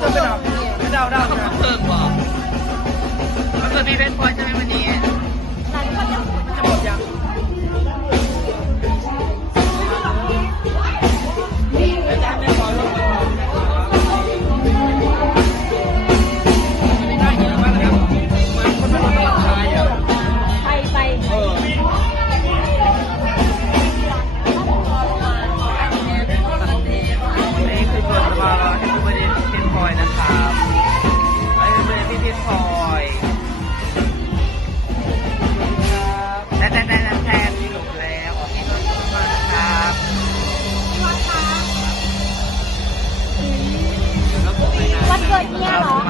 这味道，味道，不道，怎么这么？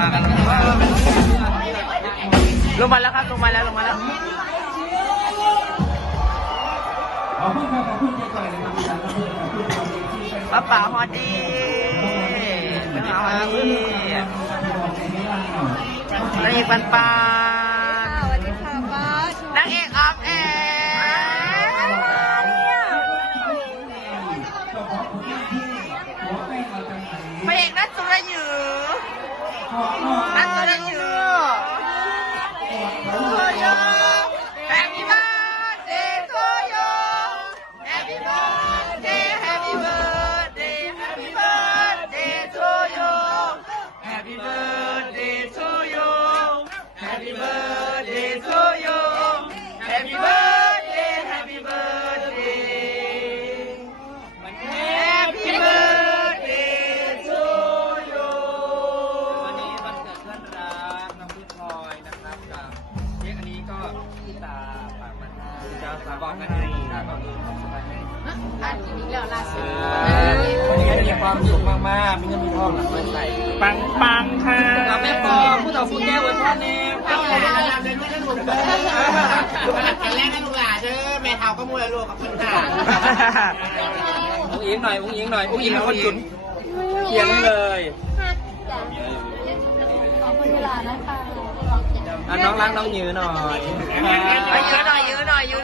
มากันแล้วลงมาแล้วครับลงมาแล้วลงมาแล้วขอบคุณครับขอบคุณเจ๊ก่อยนะครับที่ทำให้ขอบคุณความดีที่เป็นป้าป๋าฮอตดีป้าป๋าฮอตดีนางเอกปันปันสวัสดีค่ะบอสนางเอกออฟแอพระเอกนัทสุรยืน ทสุ บอกกันเองนะก็เออขอบคุณมากให้อ่านกินอีกแล้วล่าสุดวันนี้มีความสุขมากๆมีเงินมีทองหลังเงินใส่ปังปังค่ะกับแม่ปอผู้ต่อผู้แก้วไว้พ่อเนมเอาเลยนะเราเลยไม่ได้ถูกเด้อลูกหลานกันแรกให้ลูกหลานเด้อแม่เท้าก็มวยลูกกับคนต่างอุ้งอิงหน่อยอุ้งอิงหน่อยอุ้งอิงคนจุนเคียงเลยขอบคุณเวลานะคะน้องรักน้องยืนหน่อย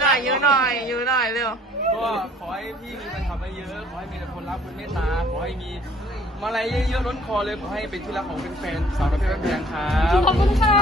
น่อยยื้อหน่อยยื้อหน่อยยื้อหน่อยเร็ว ก็ขอให้พี่มีมันทำมาเยอะขอให้มีแต่คนรักคนเมตตาขอให้มีมาลัยเยอะๆล้นคอเลยขอให้เป็นที่รักของแฟนๆสาวประเภทแพงครับ ขอบคุณค่ะ